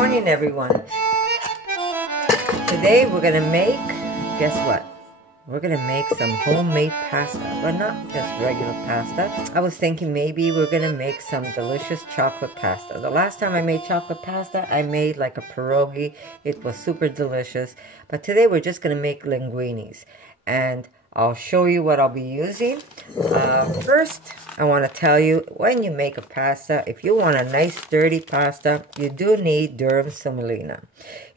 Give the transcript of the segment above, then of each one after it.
morning, everyone. Today we're gonna make, guess what? We're gonna make some homemade pasta, but not just regular pasta. I was thinking maybe we're gonna make some delicious chocolate pasta. The last time I made chocolate pasta, I made like a pierogi. It was super delicious. But today we're just gonna make linguinis, and I'll show you what I'll be using. First, I want to tell you, when you make a pasta, if you want a nice sturdy pasta, you do need durum semolina.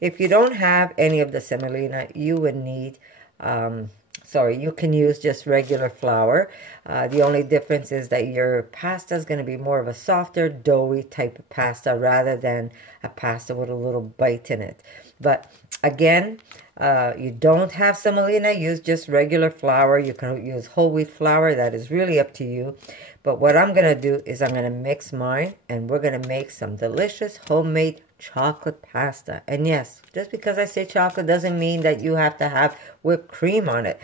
If you don't have any of the semolina, you would need, you can use just regular flour. The only difference is that your pasta is going to be more of a softer, doughy type of pasta rather than a pasta with a little bite in it. But again, you don't have semolina, use just regular flour. You can use whole wheat flour. That is really up to you. But what I'm going to do is I'm going to mix mine, and we're going to make some delicious homemade chocolate pasta. And yes, just because I say chocolate doesn't mean that you have to have whipped cream on it.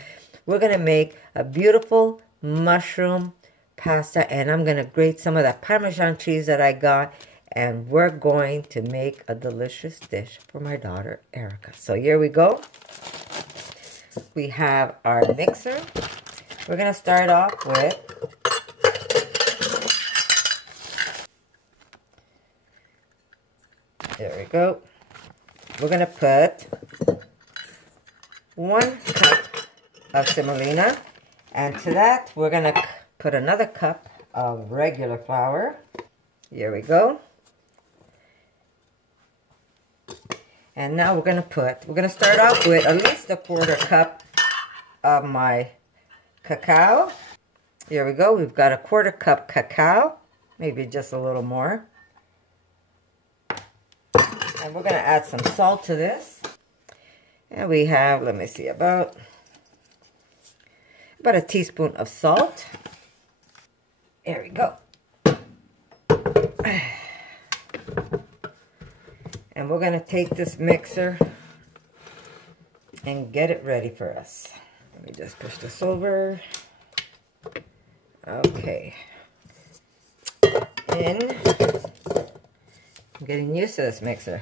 We're going to make a beautiful mushroom pasta, and I'm going to grate some of that Parmesan cheese that I got, and we're going to make a delicious dish for my daughter, Erica. So here we go. We have our mixer. We're going to start off with there we go. We're going to put 1 cup of semolina, and to that we're going to put another cup of regular flour. Here we go. And now we're going to start off with at least a 1/4 cup of my cacao. Here we go. We've got a 1/4 cup cacao, maybe just a little more. And we're going to add some salt to this. And we have, let me see, about a teaspoon of salt. There we go. And we're going to take this mixer and get it ready for us. Let me just push this over. Okay. And I'm getting used to this mixer.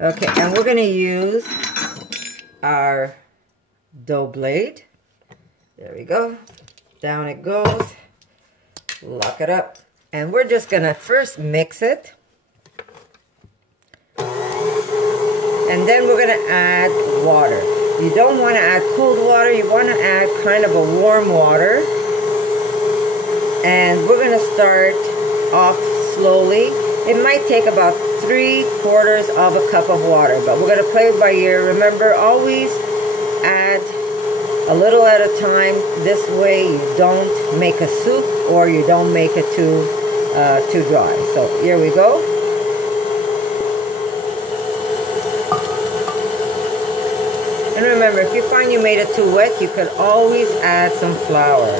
Okay, and we're going to use our dough blade. There we go. Down it goes. Lock it up. And we're just going to first mix it. And then we're going to add water. You don't want to add cold water. You want to add kind of a warm water. And we're going to start off slowly. It might take about 3/4 of a cup of water, but we're going to play it by ear. Remember, always add a little at a time. This way you don't make a soup or you don't make it too dry. So here we go. And remember, if you find you made it too wet, you can always add some flour.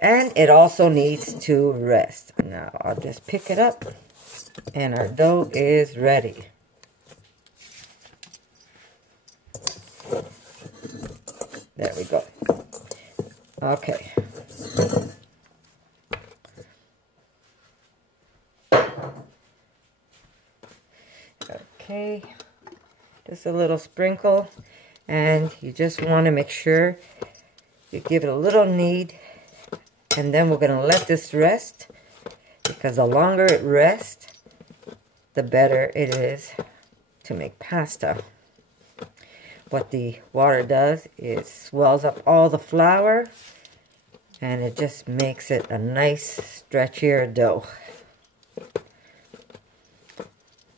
And it also needs to rest. Now I'll just pick it up, and our dough is ready. There we go. Okay. Okay. Just a little sprinkle, and you just want to make sure you give it a little knead. And then we're going to let this rest, because the longer it rests, the better it is to make pasta. What the water does is swells up all the flour, and it just makes it a nice stretchier dough.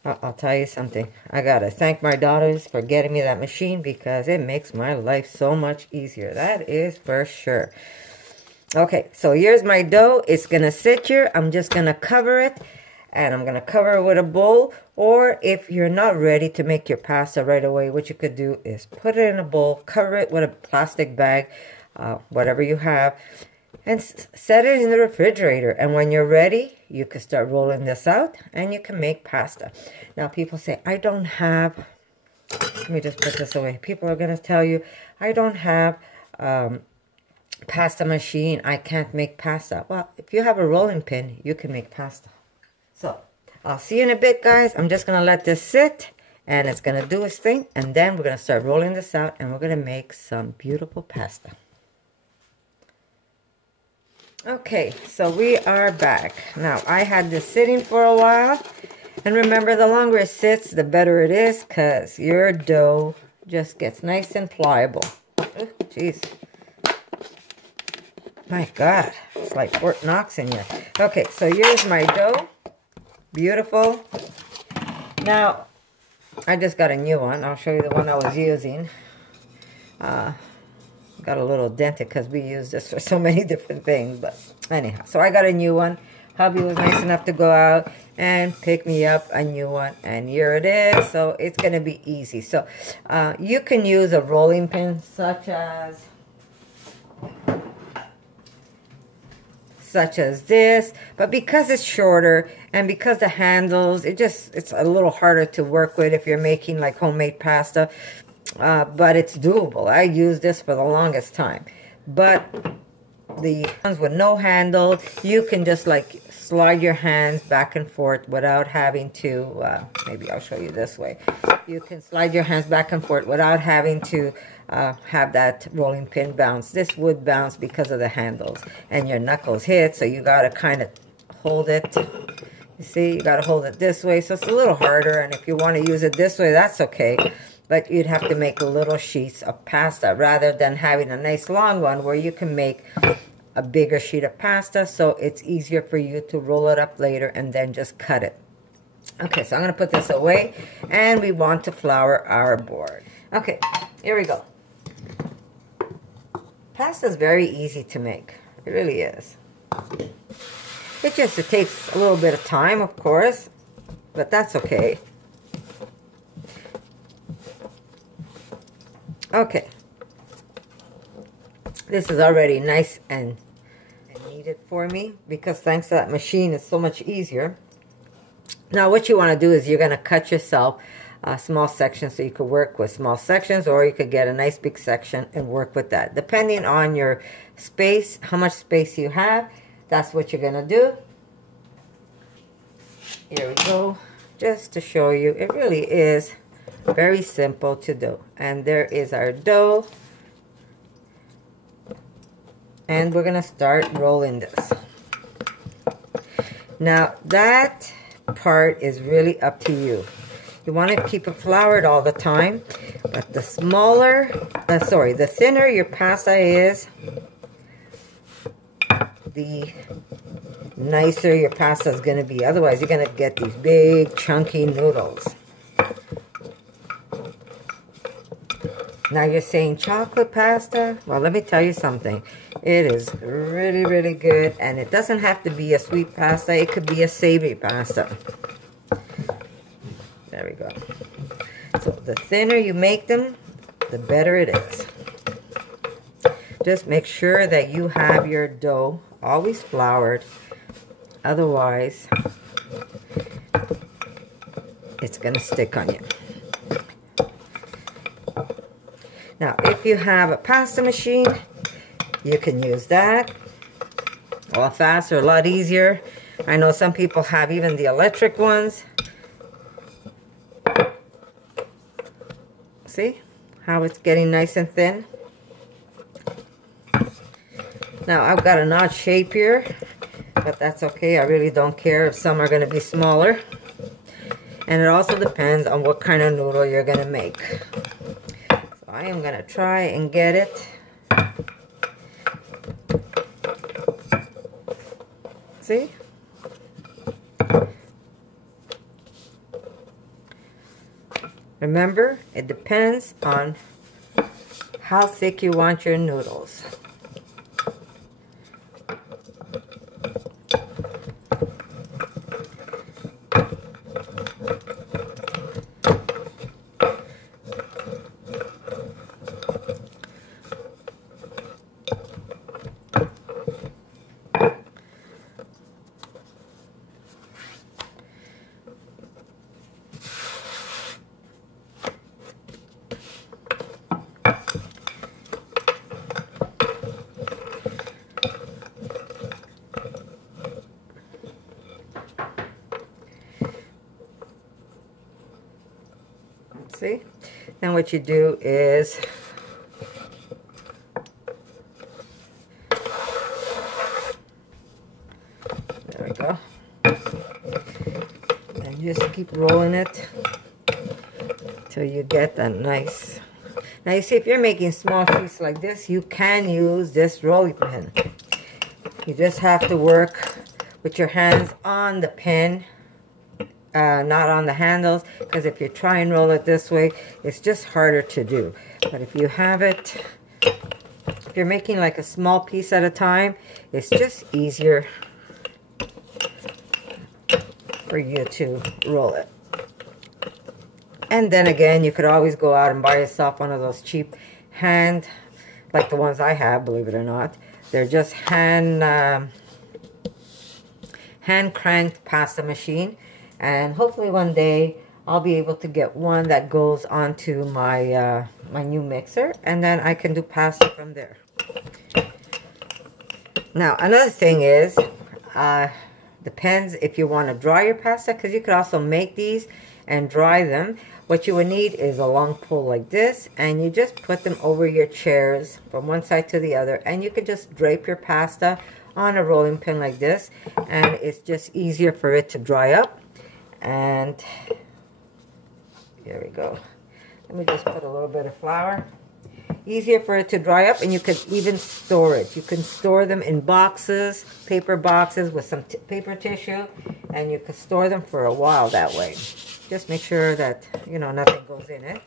I'll tell you something. I got to thank my daughters for getting me that machine, because it makes my life so much easier. That is for sure. Okay, so here's my dough. It's going to sit here. I'm just going to cover it, and I'm going to cover it with a bowl. Or if you're not ready to make your pasta right away, what you could do is put it in a bowl, cover it with a plastic bag. whatever you have, and set it in the refrigerator. And when you're ready, you can start rolling this out and you can make pasta. Now people say, I don't have, let me just put this away. People are going to tell you, I don't have pasta machine. I can't make pasta. Well, if you have a rolling pin, you can make pasta. So I'll see you in a bit, guys. I'm just going to let this sit and it's going to do its thing. And then we're going to start rolling this out and we're going to make some beautiful pasta. Okay, so we are back. Now, I had this sitting for a while. And remember, the longer it sits, the better it is, because your dough just gets nice and pliable. Oh, jeez. My God, it's like Fort Knox in here. Okay, so here's my dough. Beautiful. Now, I just got a new one. I'll show you the one I was using. Got a little dented because we use this for so many different things. But anyhow, so I got a new one. Hubby was nice enough to go out and pick me up a new one. And here it is. So it's going to be easy. So you can use a rolling pin such as this. But because it's shorter and because the handles, it's a little harder to work with if you're making like homemade pasta. But it's doable. I used this for the longest time. But the ones with no handle, you can just like slide your hands back and forth without having to, maybe I'll show you this way. You can slide your hands back and forth without having to have that rolling pin bounce. This would bounce because of the handles and your knuckles hit, so you got to kind of hold it. You see, you got to hold it this way, so it's a little harder, and if you want to use it this way, that's okay. But you'd have to make little sheets of pasta rather than having a nice long one where you can make a bigger sheet of pasta, so it's easier for you to roll it up later and then just cut it. Okay, so I'm going to put this away, and we want to flour our board. Okay, here we go. Pasta is very easy to make. It really is. It takes a little bit of time, of course, but that's okay. Okay, this is already nice and needed for me because thanks to that machine, it's so much easier. Now, what you want to do is you're going to cut yourself small sections so you could work with small sections, or you could get a nice big section and work with that. Depending on your space, how much space you have, that's what you're going to do. Here we go. Just to show you, it really is very simple to do. And there is our dough. And we're going to start rolling this. Now, that part is really up to you. You want to keep it floured all the time. But the the thinner your pasta is, the nicer your pasta is going to be. Otherwise, you're going to get these big, chunky noodles. Now you're saying chocolate pasta? Well, let me tell you something. It is really, really good. And it doesn't have to be a sweet pasta. It could be a savory pasta. There we go. So the thinner you make them, the better it is. Just make sure that you have your dough always floured. Otherwise, it's going to stick on you. Now, if you have a pasta machine, you can use that. A lot faster, a lot easier. I know some people have even the electric ones. See how it's getting nice and thin? Now, I've got an odd shape here, but that's okay. I really don't care if some are going to be smaller. And it also depends on what kind of noodle you're going to make. I am going to try and get it. See? Remember, it depends on how thick you want your noodles. Then what you do is there we go. And just keep rolling it till you get that nice. Now you see, if you're making small pieces like this, you can use this rolling pin. You just have to work with your hands on the pin, not on the handles, because if you try and roll it this way, it's just harder to do. But if you have it, if you're making like a small piece at a time, it's just easier for you to roll it. And then again, you could always go out and buy yourself one of those cheap hand, like the ones I have, believe it or not. They're just hand cranked pasta machine. And hopefully one day I'll be able to get one that goes onto my my new mixer, and then I can do pasta from there. Now another thing is, depends if you want to dry your pasta, because you could also make these and dry them. What you would need is a long pole like this, and you just put them over your chairs from one side to the other, and you could just drape your pasta on a rolling pin like this, and it's just easier for it to dry up. And here we go. Let me just put a little bit of flour. Easier for it to dry up, and you could even store it. You can store them in boxes, paper boxes with some paper tissue, and you could store them for a while that way. Just make sure that, you know, nothing goes in it.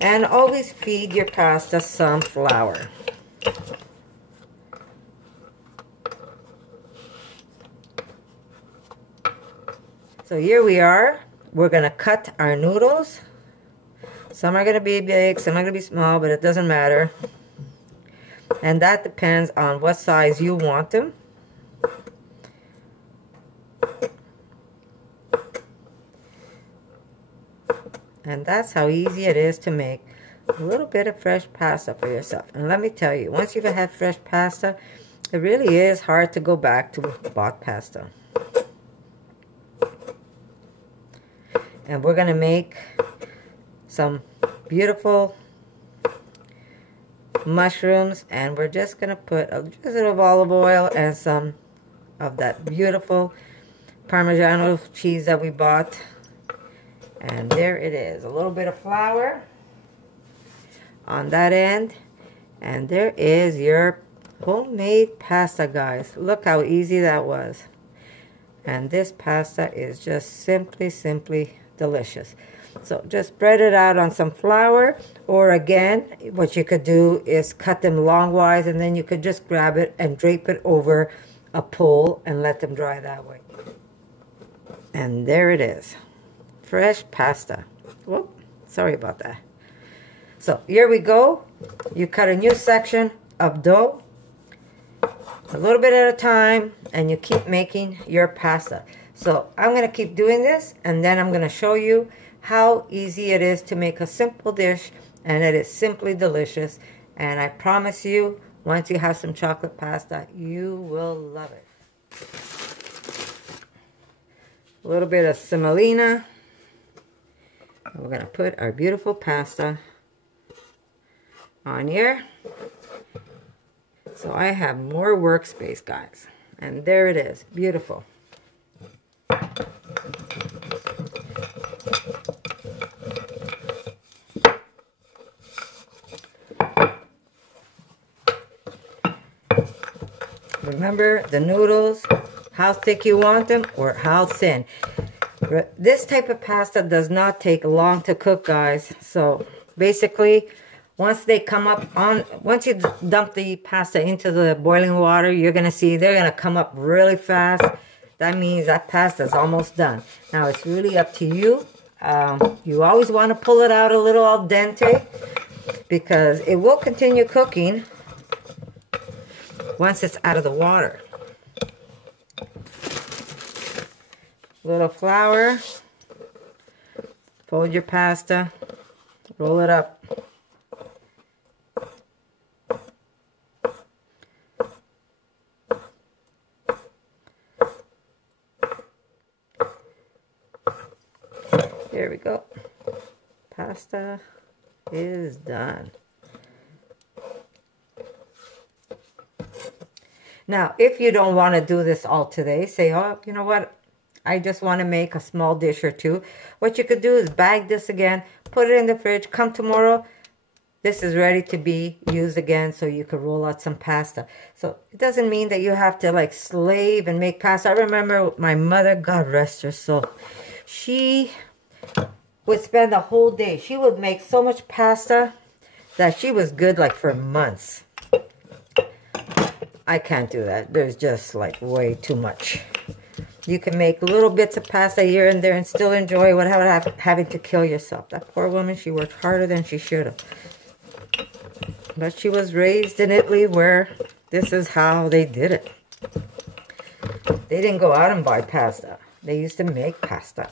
And always feed your pasta some flour. So here we are. We're going to cut our noodles. Some are going to be big, some are going to be small, but it doesn't matter. And that depends on what size you want them. And that's how easy it is to make a little bit of fresh pasta for yourself. And let me tell you, once you've had fresh pasta, it really is hard to go back to bought pasta. And we're going to make some beautiful mushrooms, and we're just going to put a drizzle of olive oil and some of that beautiful Parmigiano cheese that we bought. And there it is, a little bit of flour on that end, and there is your homemade pasta, guys. Look how easy that was. And this pasta is just simply delicious. So just spread it out on some flour, or again, what you could do is cut them longwise, and then you could just grab it and drape it over a pole and let them dry that way. And there it is. Fresh pasta. Whoop, sorry about that. So here we go. You cut a new section of dough, a little bit at a time, and you keep making your pasta. So I'm going to keep doing this, and then I'm going to show you how easy it is to make a simple dish, and it is simply delicious. And I promise you, once you have some chocolate pasta, you will love it. A little bit of semolina. We're going to put our beautiful pasta on here. So I have more workspace, guys. And there it is. Beautiful. Remember the noodles, how thick you want them or how thin. This type of pasta does not take long to cook, guys. So basically, once they come up on, once you dump the pasta into the boiling water, you're going to see they're going to come up really fast. That means that pasta is almost done. Now it's really up to you. You always want to pull it out a little al dente, because it will continue cooking once it's out of the water. Little flour, fold your pasta, roll it up. There we go. pasta is done. Now, if you don't want to do this all today, say, oh, you know what? I just want to make a small dish or two. What you could do is bag this again, put it in the fridge. Come tomorrow, this is ready to be used again, so you could roll out some pasta. So it doesn't mean that you have to like slave and make pasta. I remember my mother, God rest her soul, she would spend the whole day. She would make so much pasta that she was good like for months. I can't do that. There's just like way too much. You can make little bits of pasta here and there and still enjoy it without having to kill yourself. That poor woman, she worked harder than she should have. But she was raised in Italy where this is how they did it. They didn't go out and buy pasta. They used to make pasta.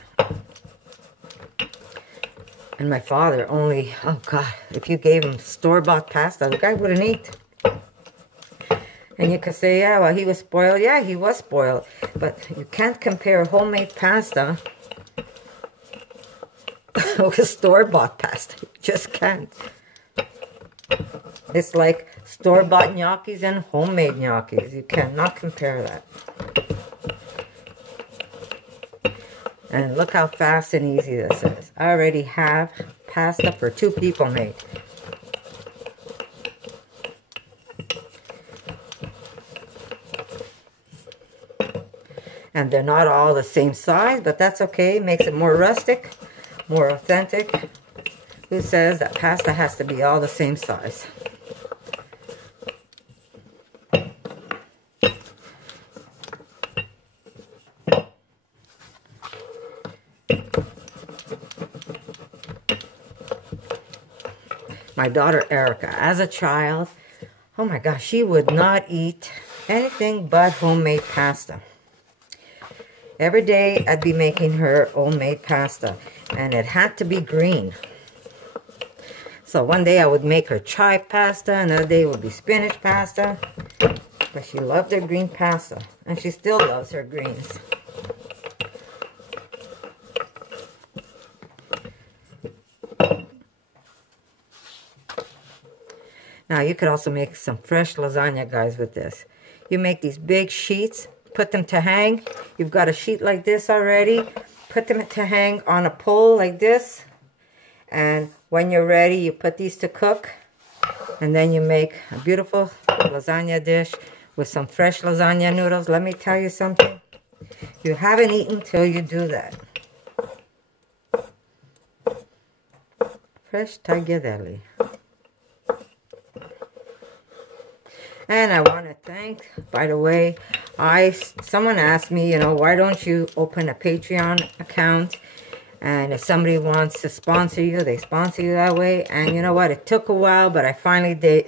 And my father only, oh God, if you gave him store-bought pasta, the guy wouldn't eat. And you could say, yeah, well, he was spoiled. Yeah, he was spoiled. But you can't compare homemade pasta with store-bought pasta. You just can't. It's like store-bought gnocchis and homemade gnocchis. You cannot compare that. And look how fast and easy this is. I already have pasta for 2 people made. And they're not all the same size, but that's okay. It makes it more rustic, more authentic. Who says that pasta has to be all the same size? My daughter Erica, as a child, oh my gosh, she would not eat anything but homemade pasta. Every day I'd be making her homemade pasta, and it had to be green. So one day I would make her chive pasta, another day would be spinach pasta. But she loved her green pasta, and she still loves her greens. Now you could also make some fresh lasagna, guys, with this. You make these big sheets, put them to hang. You've got a sheet like this already. Put them to hang on a pole like this. And when you're ready, you put these to cook. And then you make a beautiful lasagna dish with some fresh lasagna noodles. Let me tell you something. You haven't eaten till you do that. Fresh tagliatelle. And I want to thank, by the way, someone asked me, you know, why don't you open a Patreon account? And if somebody wants to sponsor you, they sponsor you that way. And you know what? It took a while, but I finally did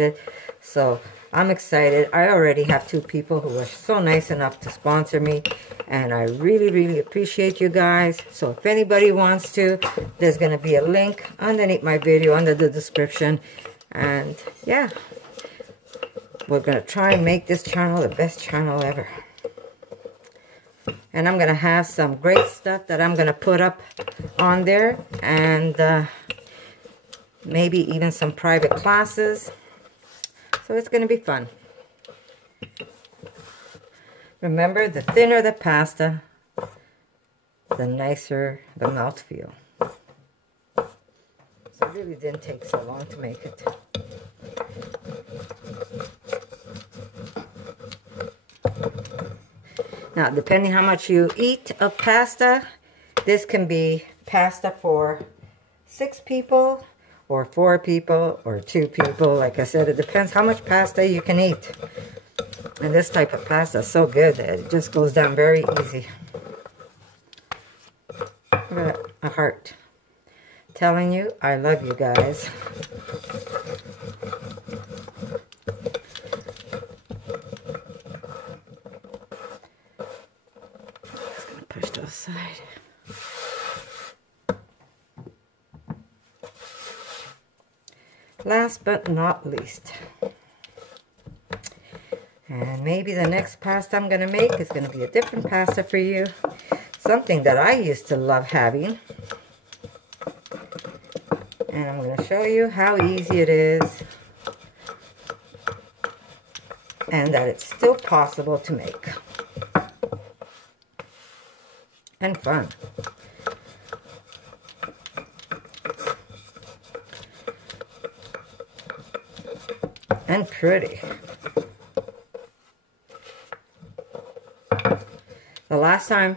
it. So I'm excited. I already have 2 people who are so nice enough to sponsor me. And I really, really appreciate you guys. So if anybody wants to, there's going to be a link underneath my video, under the description. And yeah. We're going to try and make this channel the best channel ever. And I'm going to have some great stuff that I'm going to put up on there. And maybe even some private classes. So it's going to be fun. Remember, the thinner the pasta, the nicer the mouthfeel. So it really didn't take so long to make it. Now, depending how much you eat of pasta, this can be pasta for 6 people, or 4 people, or 2 people. Like I said, it depends how much pasta you can eat. And this type of pasta is so good that it just goes down very easy. Look at that, a heart. Telling you, I love you guys. Push to the side. Last but not least, and maybe the next pasta I'm going to make is going to be a different pasta for you. Something that I used to love having. And I'm going to show you how easy it is and that it's still possible to make. And fun. And pretty. The last time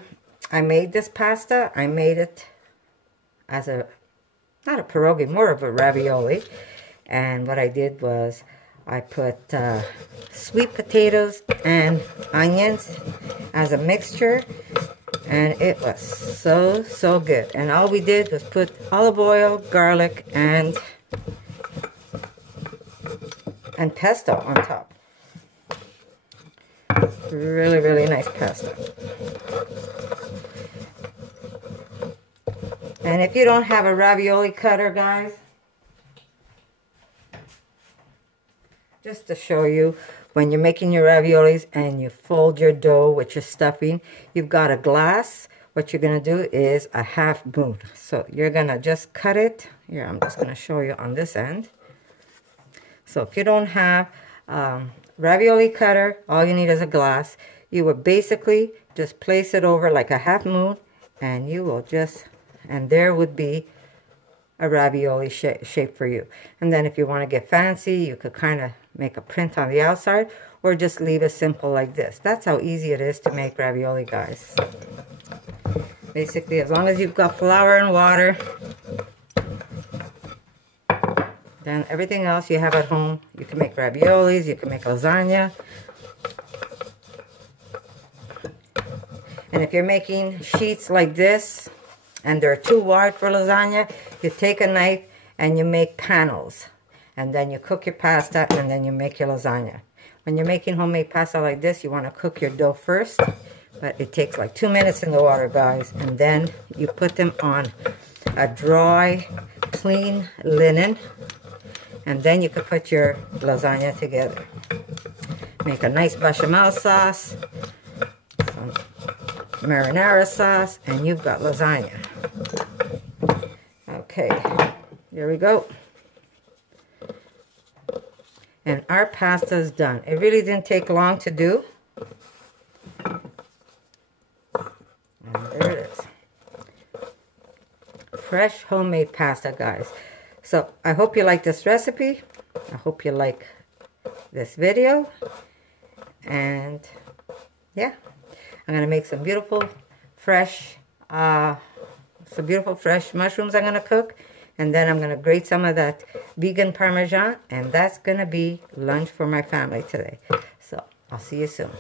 I made this pasta, I made it as a, not a pierogi, more of a ravioli. And what I did was I put sweet potatoes and onions as a mixture. And it was so good. And all we did was put olive oil, garlic, and pesto on top. Really nice pasta. And if you don't have a ravioli cutter, guys, just to show you, when you're making your raviolis and you fold your dough with your stuffing, you've got a glass. What you're going to do is a half moon. So you're going to just cut it. Here, I'm just going to show you on this end. So if you don't have ravioli cutter, all you need is a glass. You will basically just place it over like a half moon, and you will just, and there would be a ravioli shape for you. And then if you want to get fancy, you could kind of make a print on the outside, or just leave it simple like this. That's how easy it is to make ravioli, guys. Basically, as long as you've got flour and water, then everything else you have at home, you can make raviolis, you can make lasagna. And if you're making sheets like this, and they're too wide for lasagna, you take a knife and you make panels. And then you cook your pasta, and then you make your lasagna. When you're making homemade pasta like this, you want to cook your dough first. But it takes like 2 minutes in the water, guys. And then you put them on a dry, clean linen. And then you can put your lasagna together. Make a nice bechamel sauce, some marinara sauce, and you've got lasagna. Okay, here we go. And our pasta is done. It really didn't take long to do. And there it is. Fresh homemade pasta, guys. So I hope you like this recipe. I hope you like this video. And yeah, I'm going to make some beautiful fresh mushrooms I'm going to cook. And then I'm going to grate some of that vegan Parmesan. And that's going to be lunch for my family today. So I'll see you soon.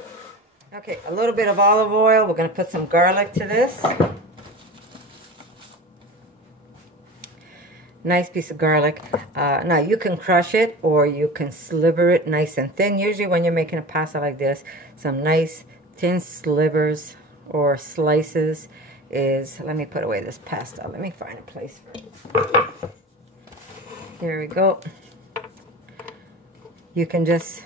Okay, a little bit of olive oil. We're going to put some garlic to this. Nice piece of garlic. Now you can crush it or you can sliver it nice and thin. Usually when you're making a pasta like this, some nice thin slivers or slices is, let me put away this pasta. Let me find a place. Here we go. You can just,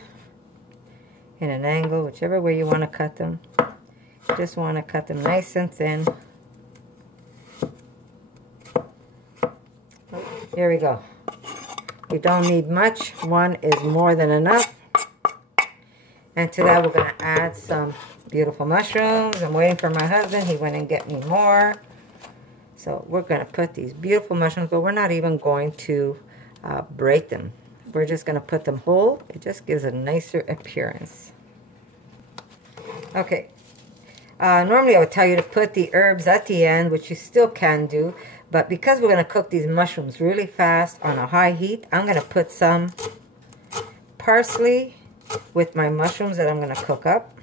in an angle, whichever way you want to cut them. You just want to cut them nice and thin. Here we go. You don't need much. One is more than enough. And to that we're going to add some beautiful mushrooms. I'm waiting for my husband. He went and get me more. So we're going to put these beautiful mushrooms, but we're not even going to break them. We're just going to put them whole. It just gives a nicer appearance. Okay. Normally I would tell you to put the herbs at the end, which you still can do. But because we're going to cook these mushrooms really fast on a high heat, I'm going to put some parsley with my mushrooms that I'm going to cook up.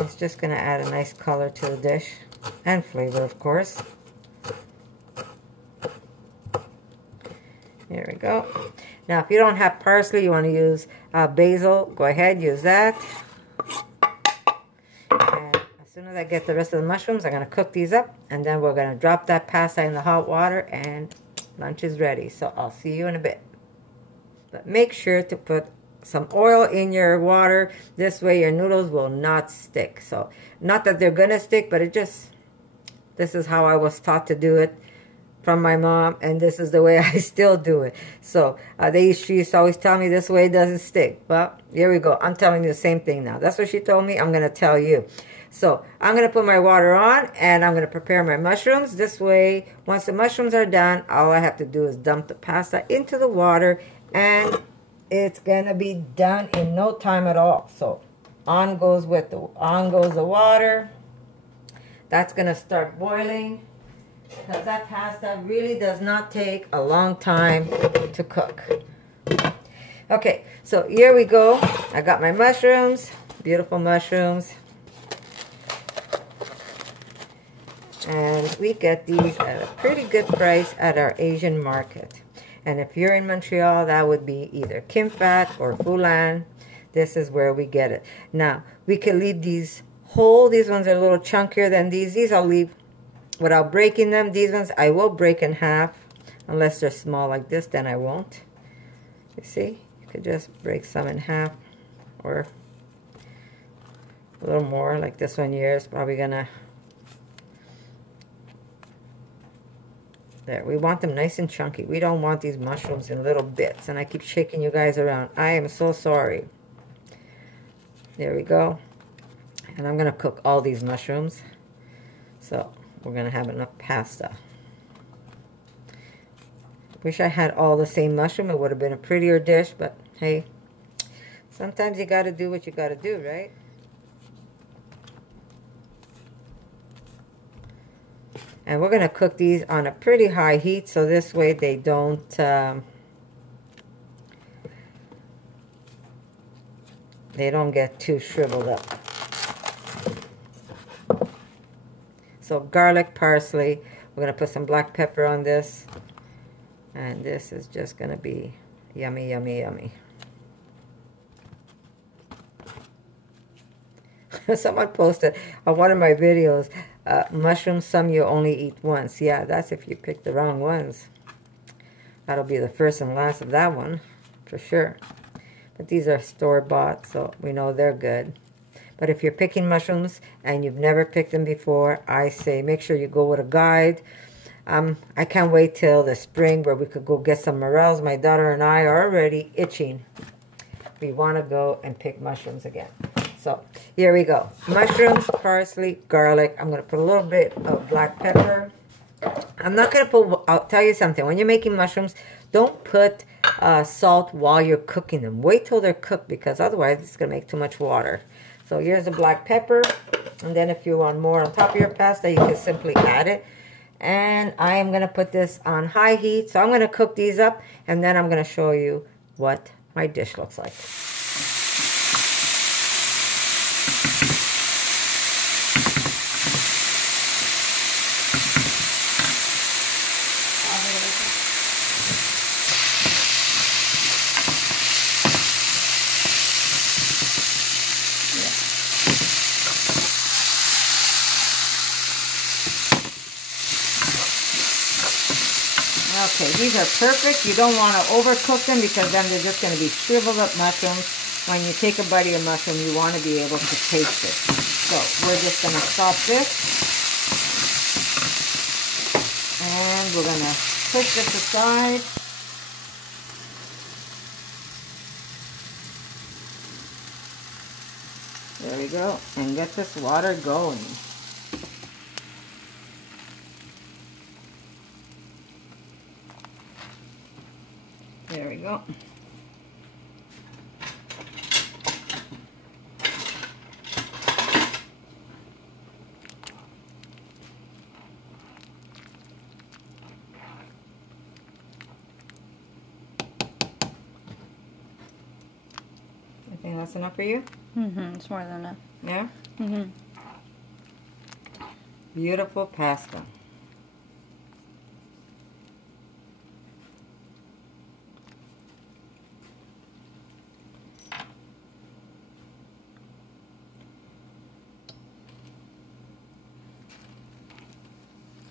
It's just going to add a nice color to the dish and flavor, of course. Here we go. Now, if you don't have parsley, you want to use basil, go ahead, use that. And as soon as I get the rest of the mushrooms, I'm going to cook these up, and then we're going to drop that pasta in the hot water, and lunch is ready. So I'll see you in a bit. But make sure to put some oil in your water. This way your noodles will not stick. So, not that they're going to stick, but it just This is how I was taught to do it from my mom, and this is the way I still do it. So she used to always tell me this way doesn't stick. Well, here we go. I'm telling you the same thing now. That's what she told me. I'm going to tell you. So I'm going to put my water on, and I'm going to prepare my mushrooms. This way, once the mushrooms are done, all I have to do is dump the pasta into the water, and it's going to be done in no time at all. So on goes the water. That's going to start boiling, because that pasta really does not take a long time to cook. Okay, so here we go. I got my mushrooms, beautiful mushrooms. And we get these at a pretty good price at our Asian market. And if you're in Montreal, that would be either Kim Fat or Fulan. This is where we get it. Now, we can leave these whole. These ones are a little chunkier than these. These I'll leave without breaking them. These ones I will break in half. Unless they're small like this, then I won't. You see? You could just break some in half. Or a little more, like this one here is probably gonna... There, we want them nice and chunky. We don't want these mushrooms in little bits. And I keep shaking you guys around. I am so sorry. There we go. And I'm going to cook all these mushrooms. So, we're going to have enough pasta. Wish I had all the same mushroom. It would have been a prettier dish. But, hey, sometimes you got to do what you got to do, right? And we're going to cook these on a pretty high heat, so this way they don't get too shriveled up. So garlic, parsley. We're going to put some black pepper on this. And this is just going to be yummy, yummy, yummy. Someone posted on one of my videos, mushrooms, some you only eat once. Yeah, that's if you pick the wrong ones. That'll be the first and last of that one, for sure. But these are store-bought, so we know they're good. But if you're picking mushrooms and you've never picked them before, I say make sure you go with a guide. I can't wait till the spring where we could go get some morels. My daughter and I are already itching. We want to go and pick mushrooms again. So here we go. Mushrooms, parsley, garlic. I'm going to put a little bit of black pepper. I'm not going to put, I'll tell you something. When you're making mushrooms, don't put salt while you're cooking them. Wait till they're cooked, because otherwise it's going to make too much water. So here's the black pepper. And then if you want more on top of your pasta, you can simply add it. And I am going to put this on high heat. So I'm going to cook these up, and then I'm going to show you what my dish looks like. Okay, these are perfect. You don't want to overcook them, because then they're just going to be shriveled up mushrooms. When you take a bite of your mushroom, you want to be able to taste it. So we're just going to stop this. And we're going to push this aside. There we go. And get this water going. There we go. You think that's enough for you? Mm-hmm. It's more than enough. Yeah? Mm-hmm. Beautiful pasta.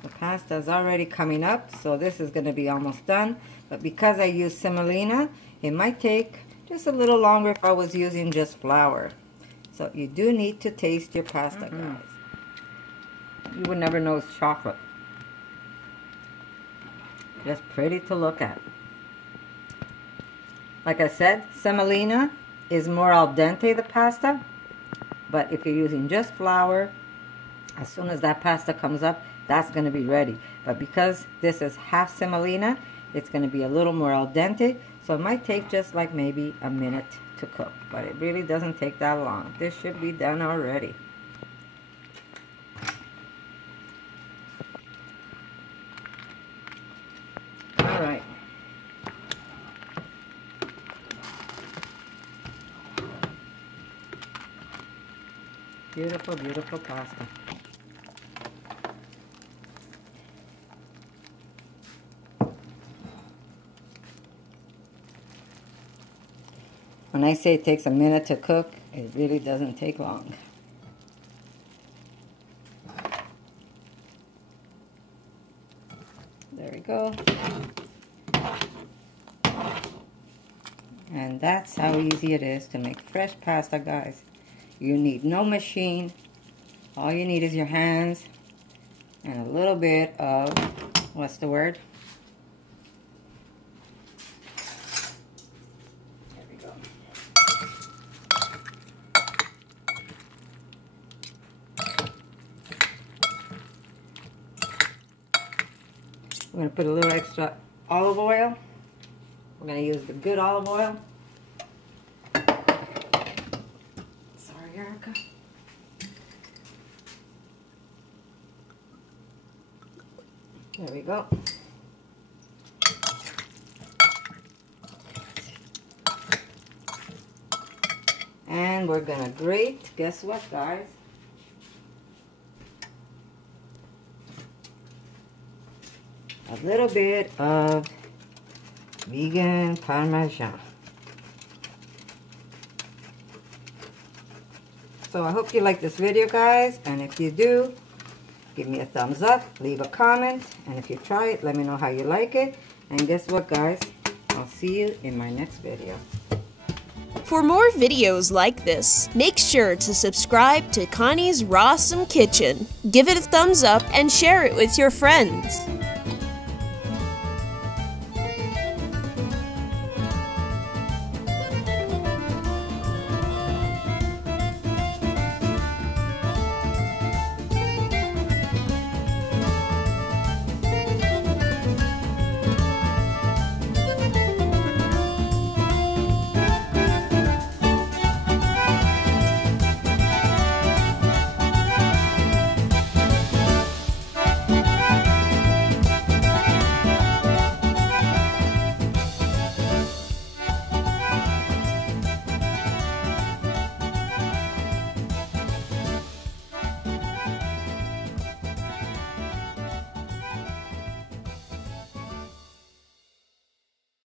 The pasta is already coming up, so this is going to be almost done. But because I use semolina, it might take just a little longer if I was using just flour. So you do need to taste your pasta, guys. You would never know it's chocolate. Just pretty to look at. Like I said, semolina is more al dente, the pasta. But if you're using just flour, as soon as that pasta comes up, that's going to be ready. But because this is half semolina, it's going to be a little more al dente. So it might take just like maybe a minute to cook. But it really doesn't take that long. This should be done already. All right. Beautiful, beautiful pasta. When I say it takes a minute to cook, it really doesn't take long. There we go. And that's how easy it is to make fresh pasta, guys. You need no machine. All you need is your hands and a little bit of, what's the word? There we go. We're going to put a little extra olive oil. We're going to use the good olive oil. Erica. There we go. And we're gonna grate, guess what, guys? A little bit of vegan Parmesan. So I hope you like this video, guys, and if you do, give me a thumbs up, leave a comment, and if you try it, let me know how you like it. And guess what, guys? I'll see you in my next video. For more videos like this, make sure to subscribe to Connie's RAWsome Kitchen, give it a thumbs up, and share it with your friends.